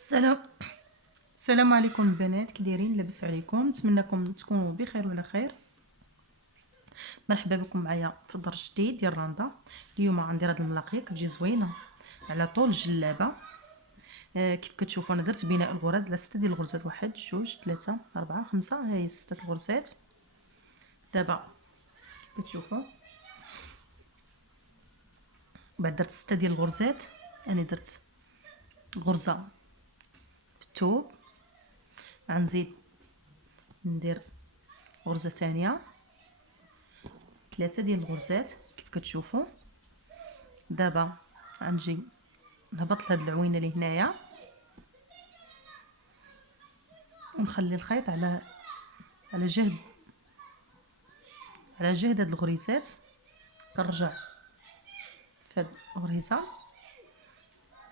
السلام عليكم البنات، كي دايرين؟ لاباس عليكم؟ نتمنىكم تكونوا بخير وعلى خير. مرحبا بكم معايا في درس جديد ديال رندا. اليوم غندير هاد الملاقيه كتجي زوينه على طول الجلابه. كيف كتشوفوا انا درت بناء الغرز على 6 ديال الغرزات، 1 2 3 4 5، ها هي 6 الغرزات. دابا كتشوفوا بعد درت 6 ديال الغرزات، انا درت غرزه في الثوب، غنزيد ندير غرزه ثانيه، 3 ديال الغرزات كيف كتشوفوا. دابا غنجي نهبط لهاد العوينه اللي هنايا ونخلي الخيط على جهد هاد الغريزات. كنرجع في هاد الغريزه،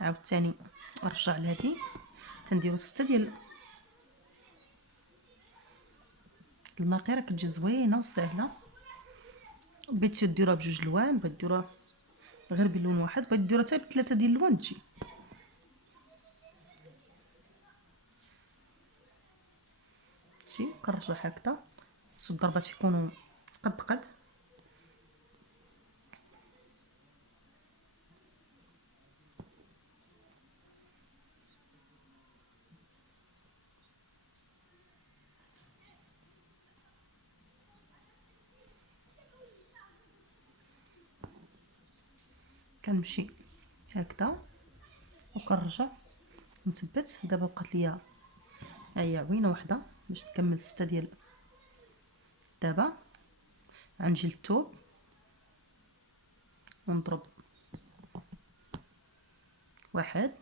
عاوتاني نرجع لهادي، تنديرو 6 ديال الماقيره. كتجي زوينه وسهله. بغيتو ديروها بجوج الوان، بغيتو ديروها غير بلون واحد، بغيتو ديروها حتى بثلاثه ديال الوان تجي. كنرجع هكذا، خصو الضربات يكونوا قد. كنمشي هكذا وكنرجع نثبت. دابا بقات ليا هي عوينه واحده باش نكمل 6 ديال. دابا غنجي للثوب ونضرب 1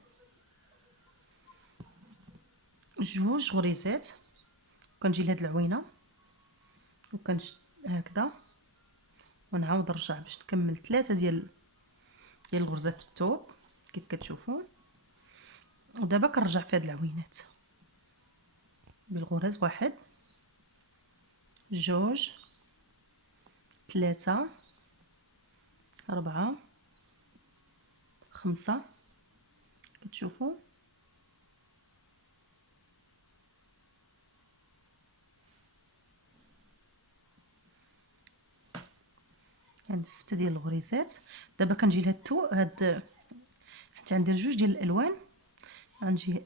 2 غريزات، كنجي لهاد العوينه وكنشد هكذا ونعاود نرجع باش نكمل 3 ديال الغرزات في الثوب كيف كتشوفوا. ودابا كنرجع في هاد العوينات بالغرز، 1 2 3 4 5 كتشوفوا. يعني 6 ديال الغريزات. دابا كنجي لهاد هاد حتى غندير 2 ديال الالوان، غنجي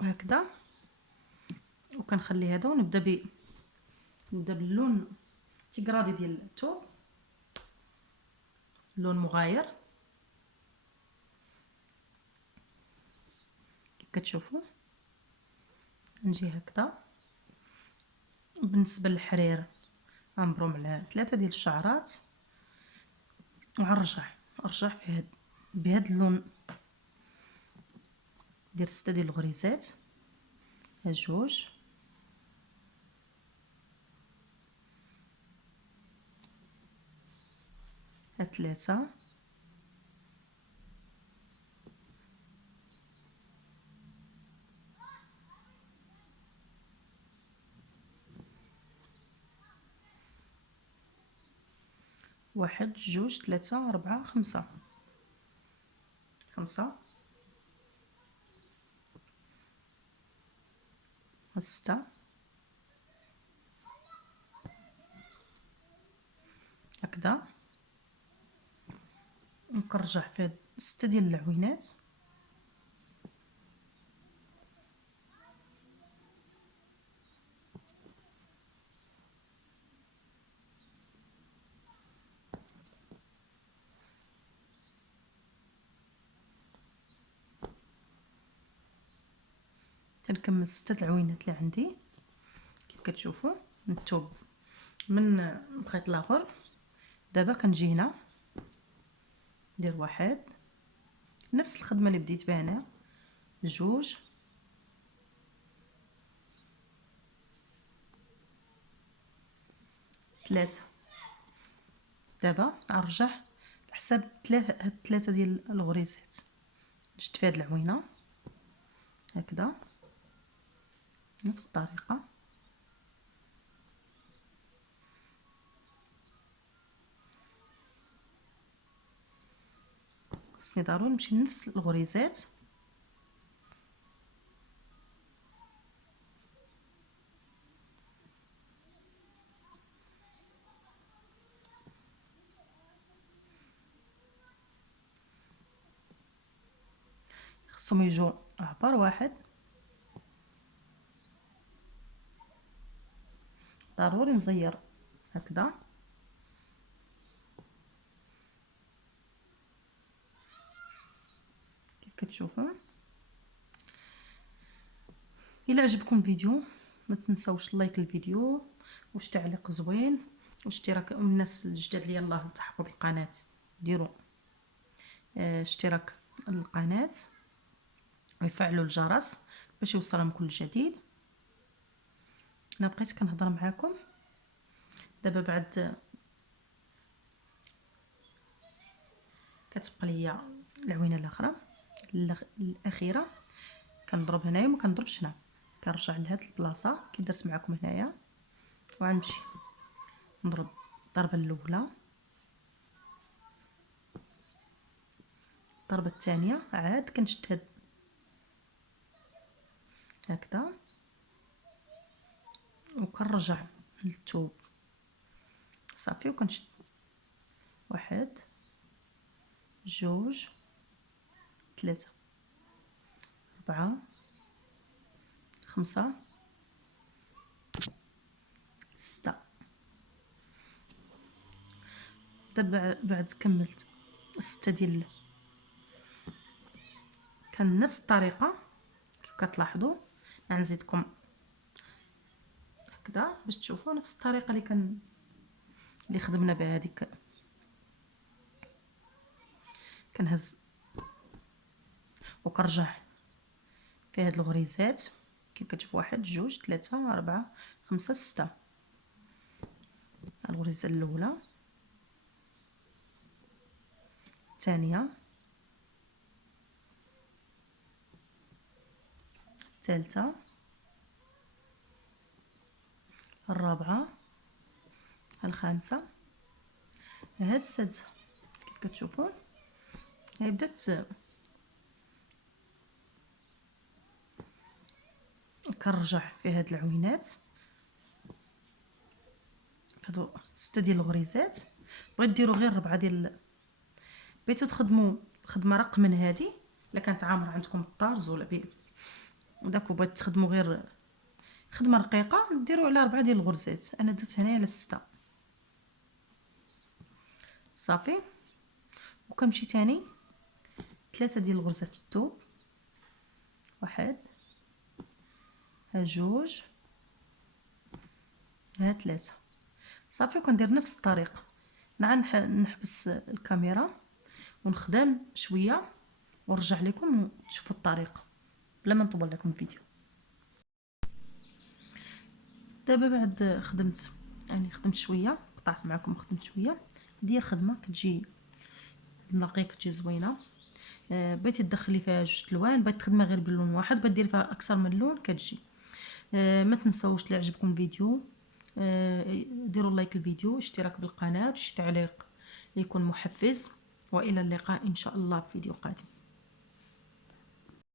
هكذا وكنخلي هذا ونبدا نبدا باللون تيكرادي ديال الثوب، لون مغاير كيف كتشوفوا. نجي هكذا. بالنسبه للحرير غنبروم على 3 ديال الشعرات وغنرجع في بهذا اللون. دير 6 ديال الغريزات، ها 2 ها 3 1 2 3 4 5 6 هكذا. وكنرجع في هاد 6 ديال العوينات تنكمل 6 العوينات اللي عندي كيف كتشوفوا من الثوب من الخيط الاخر. دابا كنجي هنا ندير 1 نفس الخدمه اللي بديت بها هنا، 2 3. دابا نرجع حساب 3 ديال الغريزات، نشد في هاد العوينه هكذا نفس الطريقه. خصني ضروري نمشي لنفس الغريزات خصهم يجوا عبار واحد، ضروري نزير هكذا. كيف كتشوفوا. الى عجبكم الفيديو ما تنساوش لايك الفيديو واش تعليق زوين واشتراك. الناس الجداد اللي يلاه التحقوا بالقناه ديروا اشتراك القناه ويفعلوا الجرس باش يوصلهم كل جديد. انا بقيت كنهضر معاكم دابا، بعد كتبقى ليا العوينه الاخرى الاخيره، كنضرب هنايا وما كنضربش هنا، كنرجع لهاد البلاصه كي درت معكم هنايا وغنمشي نضرب الضربه الاولى، الضربه الثانيه عاد كنشد هاد هكذا وكنرجع للثوب صافي، وكنشد واحد جوج ثلاثة 4 5 6. دابا بعد كملت 6 ديال كان نفس الطريقه كيف كتلاحظوا. غنزيدكم هكذا باش تشوفوا نفس الطريقه اللي خدمنا بها هذيك. كنهز وكنرجع في هاد الغريزات كيف كتشوفوا، 1 2 3 4 5 6. الغريزه الاولى، الثانيه، الثالثه، الرابعه، الخامسه، هاد السادسه. كيف كتشوفوا هي بدات كنرجع في هاد العوينات، هادو 6 ديال الغريزات. بغيت ديروا غير 4 ديال، بغيتو تخدموا خدمه رق من هذه الا كانت عامره عندكم الطارز ولا داك، وبغيت تخدموا غير خدمه رقيقه ديروا على 4 ديال الغرزات. انا درت هنايا على 6 صافي. وكنمشي تاني 3 ديال الغرزات في الثوب، 1 ها 2 ها 3 صافي. وكندير نفس الطريقه. نحبس الكاميرا ونخدم شويه ونرجع لكم تشوفوا الطريقه بلا ما نطول لكم الفيديو. دابا بعد خدمت شويه، قطعت معكم خدمت شويه. دير خدمه كتجي الملاقيه كتجي زوينه. بغيتي تدخلي فيها جوج الوان، بغيت تخدمها غير بلون واحد، بغيت ديري فيها اكثر من لون كتجي. ما تنساوش اللي عجبكم الفيديو ديروا لايك الفيديو، اشتراك بالقناه وشي تعليق يكون محفز، والى اللقاء ان شاء الله في فيديو قادم.